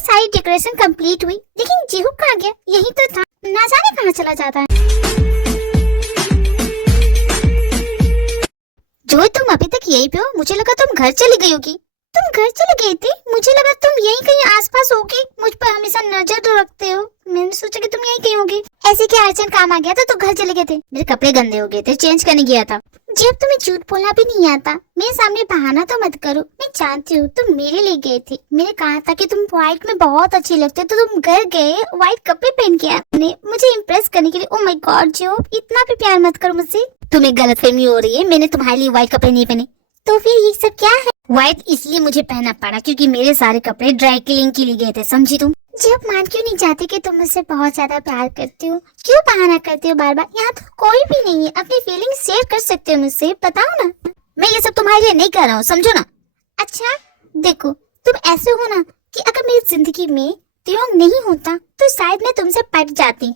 सारी decoration complete हुई, लेकिन जीहू कहाँ गया? यही तो था, ना जाने कहाँ चला जाता है। जो तुम अभी तक यही पे हो? मुझे लगा तुम घर चली गई होगी। तुम घर चली गई थी? मुझे लगा तुम यहीं कहीं आसपास होगी, मुझ पर हमेशा नजर तो रखते हो। मैंने सोचा कि तुम यहीं कहीं होगी। ऐसे क्या अर्जेंट काम आ गया था तो घर चले गए थे? मेरे कपड़े गंदे हो गए थे, चेंज करने गया था। जब तुम्हें झूठ बोलना भी नहीं आता, मेरे सामने बहाना तो मत करो। मैं जानती हूँ तुम मेरे लिए गए थे। मैंने कहा था कि तुम व्हाइट में बहुत अच्छी लगते, तो तुम घर गए व्हाइट कपड़े पहन के आए मुझे इम्प्रेस करने के लिए। ओह माय गॉड जो, इतना भी प्यार मत करो मुझसे। तुम्हें गलतफहमी हो रही है, मैंने तुम्हारे लिए व्हाइट कपड़े नहीं पहने। तो फिर ये सब क्या है? व्हाइट इसलिए मुझे पहनना पड़ा क्योंकि मेरे सारे कपड़े ड्राई क्लीनिंग के लिए गए थे, समझी तुम? जब मान क्यों नहीं जाती कि तुम मुझसे बहुत ज्यादा प्यार करती हो? क्यों बहाना करती हो बार बार? यहाँ तो कोई भी नहीं है, अपनी फीलिंग्स शेयर कर सकते हो मुझसे, बताओ ना। मैं ये सब तुम्हारे लिए नहीं कर रहा हूँ, समझो ना। अच्छा देखो, तुम ऐसे हो ना कि अगर मेरी जिंदगी में त्यों नहीं होता तो शायद मैं तुमसे पट जाती।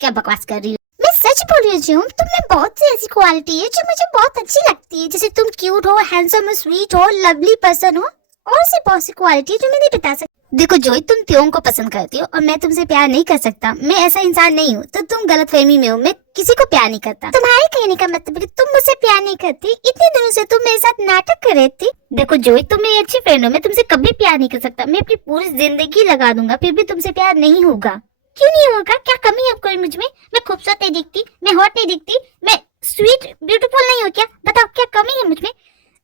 क्या बकवास कर रही हो? मैं सच बोल रही हूँ, तुम में बहुत सी ऐसी क्वालिटी है जो मुझे बहुत अच्छी लगती है। जैसे तुम क्यूट हो, हैंडसम हो, स्वीट हो, लवली पर्सन हो, और से बहुत सी क्वालिटी जो मैं नहीं बता सकती। देखो जोई, तुम त्यों को पसंद करती हो और मैं तुमसे प्यार नहीं कर सकता। मैं ऐसा इंसान नहीं हूँ, तो तुम गलतफहमी में हो। मैं किसी को प्यार नहीं करता। तुम्हारे कहने का मतलब है कि तुम मुझसे प्यार नहीं करती। इतने दिनों से तुम मेरे साथ नाटक कर रही थी। देखो जोई, तुम मेरी अच्छी फ्रेंड हो, मैं तुमसे कभी प्यार नहीं कर सकता। मैं अपनी पूरी जिंदगी लगा दूंगा, फिर भी तुमसे प्यार नहीं होगा। क्यों नहीं होगा? क्या कमी है कोई मुझ में? मैं खूबसूरत नहीं दिखती, मैं हॉट नहीं दिखती, मैं स्वीट ब्यूटीफुल नहीं हूँ क्या? बताओ क्या कमी है मुझ में?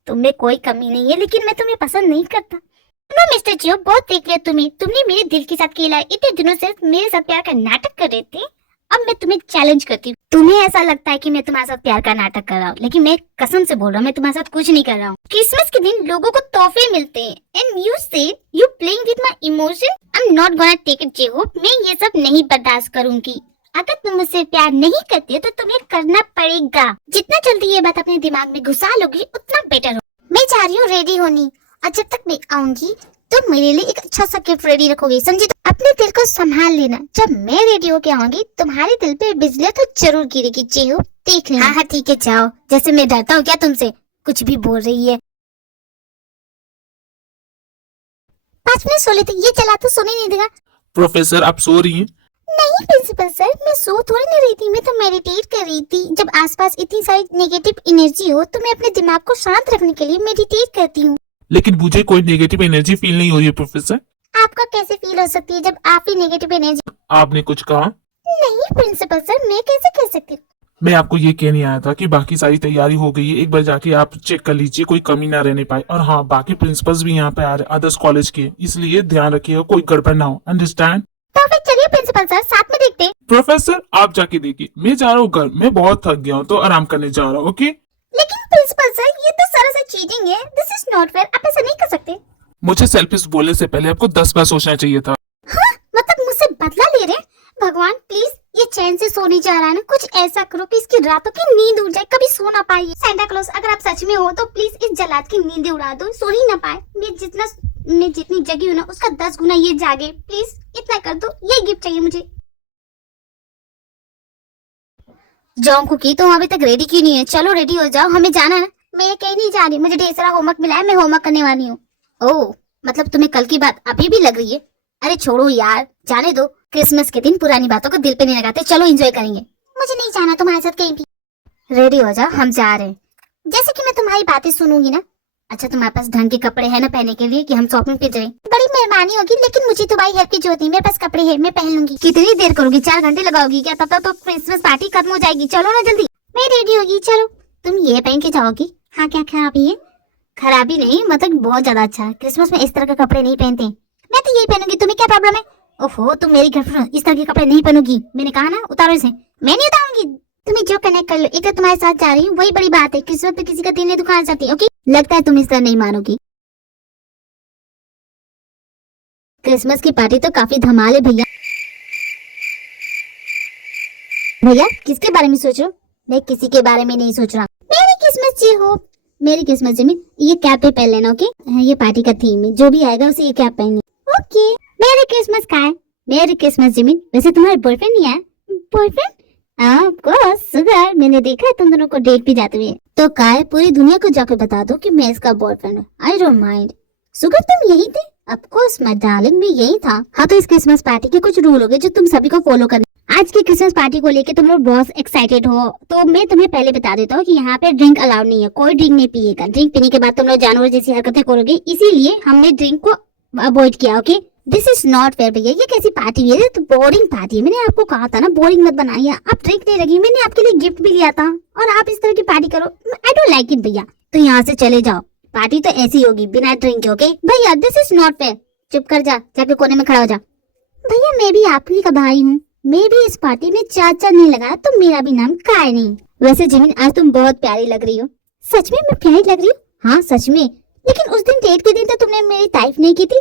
तुम में कोई कमी नहीं है, लेकिन मैं तुम्हें पसंद नहीं करता। मिस्टर जियो, बहुत देख लिया तुमने मेरे दिल के साथ खेला। इतने दिनों से मेरे साथ प्यार का नाटक कर रहे थे, अब मैं तुम्हें चैलेंज करती हूँ। तुम्हें ऐसा लगता है कि मैं तुम्हारे साथ प्यार का नाटक कर रहा हूँ, लेकिन मैं कसम से बोल रहा हूँ, मैं तुम्हारे साथ कुछ नहीं कर रहा हूँ। क्रिसमस के दिन लोगों को तोहफे मिलते हैं, and you said you playing with my emotion. I am not gonna take it जियो, मैं ये सब नहीं बर्दाश्त करूंगी। अगर तुम मुझसे प्यार नहीं करती हो तो तुम्हें करना पड़ेगा। जितना जल्दी ये बात अपने दिमाग में घुसा लोगी उतना बेटर हो। मैं जा रही हूँ रेडी होनी, और जब तक मैं आऊंगी तो मेरे लिए एक अच्छा सा गिफ्ट रेडी रखोगी, समझी? तो अपने दिल को संभाल लेना। जब मैं रेडी होके आऊंगी तुम्हारे दिल पे बिजली तो जरूर गिरेगी जियो, देख लेना। हाँ ठीक है, जाओ। जैसे मैं डरता हूँ क्या तुमसे? कुछ भी बोल रही है। 5 मिनट सो लेते, ये चला तो सोने नहीं देगा। प्रोफेसर आप सो रही हैं? नहीं प्रिंसिपल सर, मैं सो थोड़ी नहीं रही थी, मैं तो मेडिटेट कर रही थी। जब आसपास इतनी सारी नेगेटिव एनर्जी हो तो मैं अपने दिमाग को शांत रखने के लिए मेडिटेट करती हूँ। लेकिन मुझे कोई नेगेटिव एनर्जी फील नहीं हो रही है प्रोफेसर। आपका कैसे फील हो सकती है जब आप ही नेगेटिव एनर्जी? आपने कुछ कहा? नहीं प्रिंसिपल सर, मैं कैसे कह सकती हूँ? मैं आपको ये कहने आया था कि बाकी सारी तैयारी हो गई है, एक बार जाके आप चेक कर लीजिए, कोई कमी ना रहने पाए। और हाँ, बाकी प्रिंसिपल्स भी यहाँ पे आ रहे अदर्स कॉलेज के, इसलिए ध्यान रखिएगा कोई गड़बड़ ना हो, अंडरस्टैंड? तो फिर चलिए प्रिंसिपल सर, साथ में देखते हैं। प्रोफेसर आप जाके देखिए, मैं जा रहा हूँ घर, मैं बहुत थक गया हूँ तो आराम करने जा रहा हूँ। ओके? लेकिन प्रिंसिपल सर, ये तो सरासर चीटिंग है। दिस इज नॉट फेयर, आप ऐसा नहीं कर सकते। मुझे सेल्फिश बोलने से पहले आपको 10 बार सोचना चाहिए था। हाँ, मतलब मुझसे बदला ले रहे हैं? भगवान प्लीज, ये चैन से सो नहीं जा रहा है ना, कुछ ऐसा करो कि इसकी रातों की नींद उड़ जाए, कभी सो ना पाए। सैंटा क्लॉज, अगर आप सच में हो तो प्लीज इस जल्लाद की नींद उड़ा दो, सो ही ना पाए। मैं जितनी जगी हूँ ना उसका 10 गुना ये जागे, प्लीज इतना कर दो। ये गिफ्ट चाहिए मुझे। जाओ कुकी, तुम अभी तक रेडी क्यों नहीं है? चलो रेडी हो जाओ, हमें जाना है। मैं कहीं नहीं जा रही, मुझे ढेर सारा होमवर्क मिला है, मैं होमवर्क करने वाली हूँ। ओह, मतलब तुम्हें कल की बात अभी भी लग रही है? अरे छोड़ो यार, जाने दो। क्रिसमस के दिन पुरानी बातों को दिल पे नहीं लगाते, चलो एंजॉय करेंगे। मुझे नहीं जाना तुम्हारे साथ कहीं भी। रेडी हो जाओ, हम जा रहे हैं। जैसे कि मैं तुम्हारी बातें सुनूंगी ना। अच्छा तुम्हारे पास ढंग के कपड़े हैं ना पहनने के लिए कि हम शॉपिंग पे जाएं? बड़ी मेहरबानी होगी, लेकिन मुझे तुम्हारी हेल्प की जरूरत नहीं, मेरे पास कपड़े हैं, मैं पहन लूंगी। कितनी देर करोगी? 4 घंटे लगाओगी क्या? तब तक तो क्रिसमस पार्टी खत्म हो जाएगी। चलो ना जल्दी। मैं रेडी होगी, चलो। तुम ये पहन के जाओगी? हाँ, क्या खराबी है? खराबी नहीं, मतलब बहुत ज्यादा अच्छा है। क्रिसमस में इस तरह के कपड़े नहीं पहनते। मैं तो यही पहनूंगी, तुम्हें क्या प्रॉब्लम है? ओहो, तुम मेरी गर्लफ्रेंड इस तरह के कपड़े नहीं पहनोगी। मैंने कहा ना, उतारो इसे। मैं नहीं उतारूंगी। तुम्हें जो कनेक्ट कर लो, एक तो तुम्हारे साथ जा रही हूँ, वही बड़ी बात है। क्रिसमस पे किसी का दिल नहीं दुखाना चाहती, ओके? लगता है तुम इस तरह नहीं मानोगी। क्रिसमस की पार्टी तो काफी धमाल है भैया। भैया किसके बारे में सोच रहे हो? मैं किसी के बारे में नहीं सोच रहा। मेरी किस्मत जी हो। मेरी किस्मत जिमिन, ये कैप पे पहन लेना, ओके? ये पार्टी का थीम है, जो भी आएगा उसे ये कैप पहननी, ओके? मेरी किस्मत का है। मेरी किस्मत जिमिन, वैसे तुम्हारे बॉयफ्रेंड नहीं है? बॉयफ्रेंड? ऑफ कोर्स सुगर, मैंने देखा है तुम दोनों को डेट पे जाते हुए। तो काय पूरी दुनिया को जाकर बता दो कि मैं इसका बॉयफ्रेंड हूँ। I don't mind. सुगर तुम यही थे? ऑफ कोर्स माय डार्लिंग, भी यही था। हाँ तो इस क्रिसमस पार्टी के कुछ रूल हो गए जो तुम सभी को फॉलो करने। आज की क्रिसमस पार्टी को लेके तुम लोग बहुत एक्साइटेड हो, तो मैं तुम्हें पहले बता देता हूँ कि यहाँ पे ड्रिंक अलाउड नहीं है, कोई ड्रिंक नहीं पिएगा। ड्रिंक पीने के बाद तुम लोग जानवर जैसी हरकतें करोगे, इसीलिए हमने ड्रिंक को अवॉइड किया। Okay, this is not fair भैया, ये कैसी पार्टी है? तो बोरिंग पार्टी है। मैंने आपको कहा था ना बोरिंग मत बनाइए। आप ड्रिंक नहीं लगी, मैंने आपके लिए गिफ्ट भी लिया था और आप इस तरह की पार्टी करो, आई डोंट लाइक इट भैया। तो यहाँ से चले जाओ, पार्टी तो ऐसी होगी बिना ड्रिंक के। ओके भैया, दिस इज नॉट फेयर। चुप कर जा, जाके कोने में खड़ा हो जा। भैया मैं भी आपकी का भाई हूँ, मैं भी इस पार्टी में चाचा नहीं लगाया तो मेरा भी नाम काय नहीं। वैसे जिमिन आज तुम बहुत प्यारी लग रही हो। सच में मैं प्यारी लग रही हूँ? हाँ सच में, लेकिन उस दिन डेट के दिन तो तुमने मेरी तारीफ नहीं की थी।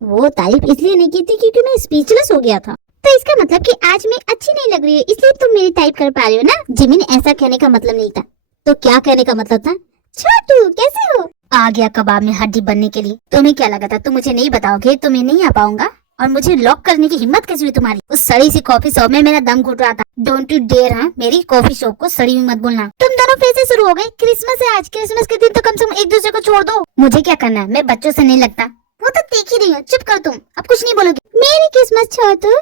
वो तारीफ इसलिए नहीं की थी क्योंकि मैं स्पीचलेस हो गया था। तो इसका मतलब कि आज मैं अच्छी नहीं लग रही है इसलिए तुम मेरी तारीफ कर पा रही हो ना? जिमिन ऐसा कहने का मतलब नहीं था। तो क्या कहने का मतलब था? छोटू कैसे हो? आ गया कबाब में हड्डी बनने के लिए। तुम्हें क्या लगा था तुम मुझे नहीं बताओगे तो मैं नहीं आ पाऊंगा? और मुझे लॉक करने की हिम्मत कैसे हुई तुम्हारी? उस सड़ी सी कॉफी शॉप में मेरा दम घुट रहा था। डोंट यू डेयर, हाँ मेरी कॉफी शॉप को सड़ी हुई मत बोलना। तुम दोनों फिर से शुरू हो गए। क्रिसमस है आज, क्रिसमस के दिन तो कम से कम एक दूसरे को छोड़ दो। मुझे क्या करना है, मैं बच्चों से नहीं लगता। वो तो देख ही रही हो, चुप कर तुम, अब कुछ नहीं बोलोगे। मेरी क्रिसमस छोटू।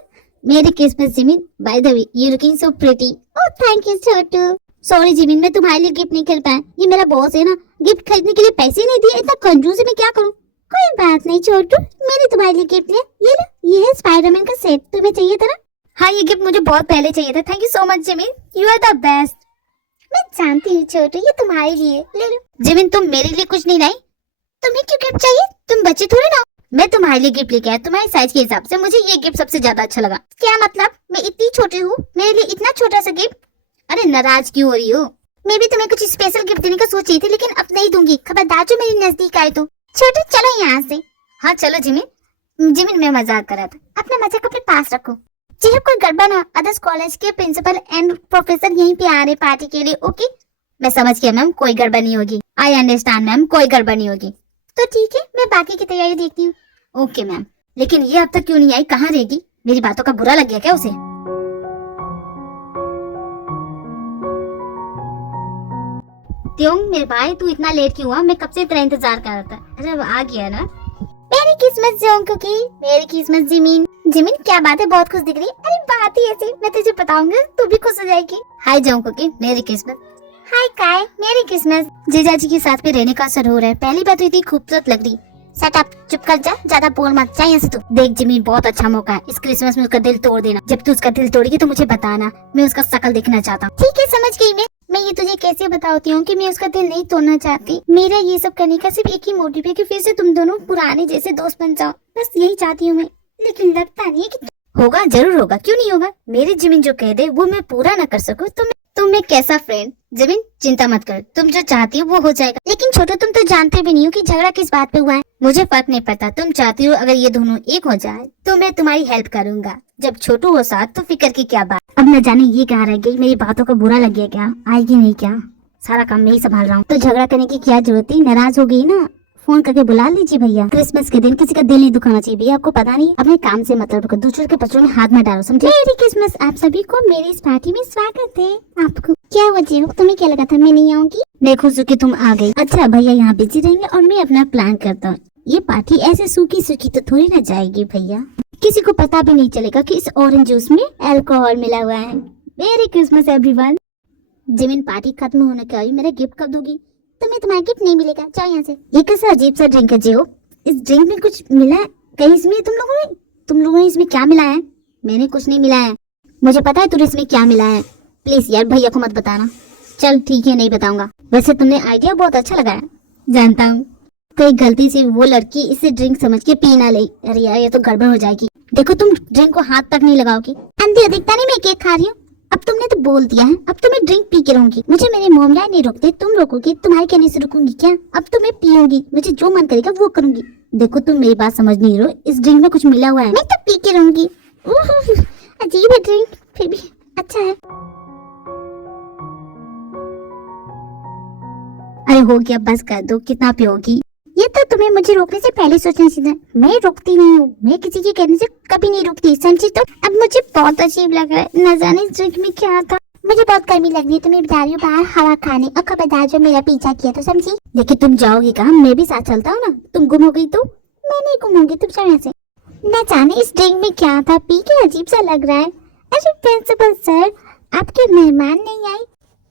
मेरी Christmas Jimin, by the way you looking so pretty. Oh thank you Chhotu. Sorry Jimin, मैं तुम्हारे लिए गिफ्ट नहीं खरीद पाया। ये मेरा बॉस है ना, गिफ्ट खरीदने के लिए पैसे नहीं दिए। इतना कंजूस है, मैं क्या करूँ? कोई बात नहीं छोटू, मैंने तुम्हारे लिए गिफ्ट लिया। ये लो, ये है स्पाइडरमैन का सेट, तुम्हें चाहिए था ना? हाँ ये गिफ्ट मुझे बहुत पहले चाहिए था। Thank you so much Jimin, you are the best. मैं जानती हूँ छोटू, ये तुम्हारे लिए, ले लो। जिमिन तुम मेरे लिए कुछ नहीं लाई? तुम्हें क्यों गिफ्ट चाहिए? तुम बच्चे थोड़े ना हो। मैं तुम्हारे लिए गिफ्ट लेके आया, तुम्हारे साइज के हिसाब से मुझे ये गिफ्ट सबसे ज्यादा अच्छा लगा। क्या मतलब? मैं इतनी छोटी हूँ, मेरे लिए इतना छोटा सा गिफ्ट? अरे नाराज क्यों हो रही हो? मैं भी तुम्हें कुछ स्पेशल गिफ्ट देने का सोच रही थी, लेकिन अब नहीं दूंगी। खबरदार जो मेरे नजदीक आए तो। छोटू चलो यहाँ से। हाँ चलो जिमिन। जिमिन मैं मजाक कर रहा था, अपना मजाक अपने पास रखो। जी कोई गड़बड़ ना, अदर्स कॉलेज के प्रिंसिपल एंड प्रोफेसर यहीं पे आ रहे पार्टी के लिए। ओके मैं समझ गया मैम, कोई गड़बड़ नहीं होगी। आई अंडरस्टैंड मैम, कोई गड़बड़ नहीं होगी। तो ठीक है, मैं बाकी की तैयारी देखती हूँ। Okay ma'am. लेकिन ये अब तक क्यों नहीं आई, कहाँ रहेगी? मेरी बातों का बुरा लग गया क्या उसे? त्योंग मेरे भाई, तू इतना लेट क्यों हुआ? मैं कब से तेरा इंतजार कर रहा था। अरे अब आ गया ना। मेरी किस्मत जोंगकुकी, मेरी किस्मत जिमिन। जिमिन क्या बात है, बहुत खुश दिख रही है। अरे बात ही ऐसी, मैं तुझे बताऊंगी तू भी खुश हो जाएगी। हाय जोंगकुकी, मेरी किस्मत। हाय काय, मेरी किस्मत। जीजाजी के साथ में रहने का असर हो रहा है। पहली बात तो इतनी खूबसूरत लग रही। शट अप, चुप कर जा, ज्यादा बोल मत। जा यहाँ से तू। देख जिमिन, बहुत अच्छा मौका है इस क्रिसमस में उसका दिल तोड़ देना। जब तू उसका दिल तोड़ेगी तो मुझे बताना, मैं उसका शकल देखना चाहता हूँ। ठीक है समझ गई मैं ये तुझे कैसे बताती हूँ कि मैं उसका दिल नहीं तोड़ना चाहती। मेरा ये सब करने का सिर्फ एक ही मोटिव है कि फिर से तुम दोनों पुराने जैसे दोस्त बन जाओ, बस यही चाहती हूँ मैं। लेकिन लगता नहीं है कि होगा। जरूर होगा, क्यों नहीं होगा? मेरी जिमिन जो कह दे वो मैं पूरा न कर सकूँ तो मैं कैसा फ्रेंड? जिमिन चिंता मत कर, तुम जो चाहती हो वो हो जाएगा। लेकिन छोटू तुम तो जानते भी नहीं हो कि झगड़ा किस बात पे हुआ है। मुझे फर्क नहीं पड़ता, तुम चाहती हो अगर ये दोनों एक हो जाए तो मैं तुम्हारी हेल्प करूंगा। जब छोटू हो साथ तो फिक्र की क्या बात। अब न जाने ये कहाँ रह गई, मेरी बातों को बुरा लग गया क्या? आएगी नहीं क्या? सारा काम मैं ही संभाल रहा हूँ तो झगड़ा करने की क्या जरूरत थी? नाराज हो गई ना, फोन करके बुला लीजिए भैया। क्रिसमस के दिन किसी का दिल नहीं दुखाना चाहिए भैया, आपको पता नहीं? अपने काम से मतलब रखो, दूसरे के बच्चों में हाथ में डालो, समझे? मेरी क्रिसमस आप सभी को मेरी इस पार्टी में स्वागत है। आपको क्या वजह हो? तुम्हें क्या लगा था मैं नहीं आऊंगी? मैं खुश हूँ कि तुम आ गई। अच्छा भैया यहाँ बिजी रहेंगे और मैं अपना प्लान करता हूँ। ये पार्टी ऐसे सूखी सूखी तो थोड़ी ना जाएगी भैया, किसी को पता भी नहीं चलेगा कि इस ऑरेंज जूस में अल्कोहल मिला हुआ है। मेरी क्रिसमस एवरीवन। जिमिन पार्टी खत्म होने के आई, मेरा गिफ्ट कब दोगी? तुम्हें तुम्हारा गिफ्ट नहीं मिलेगा, जाओ यहाँ से। ये कैसा अजीब सा ड्रिंक है जियो? इस ड्रिंक में कुछ मिला है कहीं? इसमें तुम लोगों ने इसमें क्या मिला है? मैंने कुछ नहीं मिला है। मुझे पता है तुम इसमें क्या मिला है। प्लीज यार भैया को मत बताना। चल ठीक है, नहीं बताऊंगा। वैसे तुमने आइडिया बहुत अच्छा लगाया, जानता हूँ। कहीं गलती से वो लड़की इसे ड्रिंक समझ के पी ना ले। अरे यार ये तो गड़बड़ हो जाएगी। देखो तुम ड्रिंक को हाथ तक नहीं लगाओगी। अंधी दिखता नहीं मैं केक खा रही हूँ। अब तुमने तो बोल दिया है, अब तो मैं ड्रिंक पी के रहूंगी। मुझे मेरे मोम डैड नहीं रोकते, तुम रोकोगी? तुम्हारे कहने से रुकूंगी क्या? अब तो मैं पीऊंगी, मुझे जो मन करेगा वो करूंगी। देखो तुम मेरी बात समझ नहीं रहे, इस ड्रिंक में कुछ मिला हुआ है। मैं तो पी के रहूंगी। अजीब है ड्रिंक, फिर भी अच्छा है। अरे हो गया, बस कर दो, कितना पियोगी? ये तो तुम्हें मुझे रोकने से पहले सोचना चाहिए। मैं रुकती नहीं हूँ, मैं किसी के कहने से कभी नहीं रुकती, समझी? तो अब मुझे बहुत अजीब लग रहा है, न जाने इस ड्रिंक में क्या था। मुझे बहुत गर्मी लग रही है, तुम्हें बता रही हूँ बाहर हवा खाने। और खबरदार जो मेरा पीछा किया तो, समझी? लेकिन तुम जाओगी कहाँ? मैं भी साथ चलता हूँ ना। तुम गुम हो गई तो मैं नहीं घूमूंगी, तुम जाओ यहाँ से। न जाने इस ड्रिंक में क्या था, पी के अजीब सा लग रहा है। अरे प्रिंसिपल सर, आपके मेहमान नहीं आई?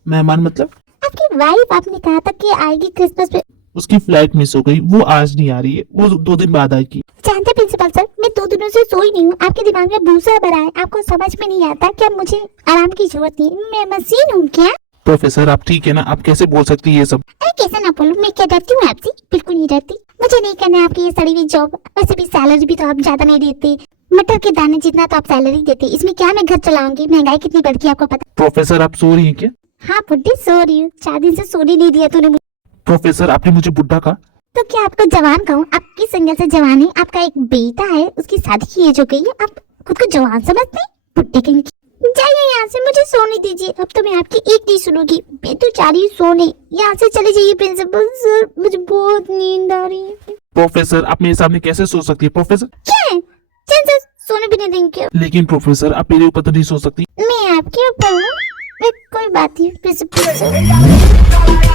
मेहमान मतलब? आपकी वाइफ, आपने कहा था कि आएगी क्रिसमस पे। उसकी फ्लाइट मिस हो गई, वो आज नहीं आ रही है, वो 2 दिन बाद आएगी। जानते प्रिंसिपल सर, मैं 2 दिनों से सोई नहीं हूँ। आपके दिमाग में भूसा भरा है, आपको समझ में नहीं आता क्या मुझे आराम की जरूरत नहीं है? मैं मशीन हूँ क्या? प्रोफेसर आप ठीक है ना, आप कैसे बोल सकती है ये सब? अरे कैसा ना बोलूं, मैं क्या डरती हूँ आपसे? बिल्कुल नहीं डरती। मुझे नहीं करना है आपकी ये सड़ी हुई जॉब। वैसे भी सैलरी भी तो आप ज्यादा नहीं देते, मटर के दाने जितना तो आप सैलरी देते। इसमें क्या मैं घर चलाऊंगी? महंगाई कितनी बढ़ गई आपको पता? प्रोफेसर आप सो रही हैं क्या? हाँ बुड्ढी, सो रही हूँ। 4 दिन से सोने नहीं दिया तूने मुझे। प्रोफेसर आपने मुझे बुड्ढा कहा? तो क्या आपको जवान कहूँ? आपकी सिंगल से जवान है। आपका एक बेटा है, उसकी शादी की एज हो गई है, आप खुद को जवान समझते हैं? बुड्ढे कहीं की। जाइए यहाँ से, मुझे सोने दीजिए। अब तो मैं आपकी एक नहीं सुनूंगी, मैं तो चाह रही हूँ सोने। यहाँ से चले जाइए प्रिंसिपल सर, मुझे बहुत नींद आ रही है। प्रोफेसर आप मेरे सामने कैसे सो सकती है प्रोफेसर? क्या है? चल चल, सोने भी नहीं देंगे क्या? लेकिन प्रोफेसर आप मेरे ऊपर तो नहीं सो सकती। मैं आपके ऊपर हूँ। कोई बात नहीं प्रिंसिपल सर।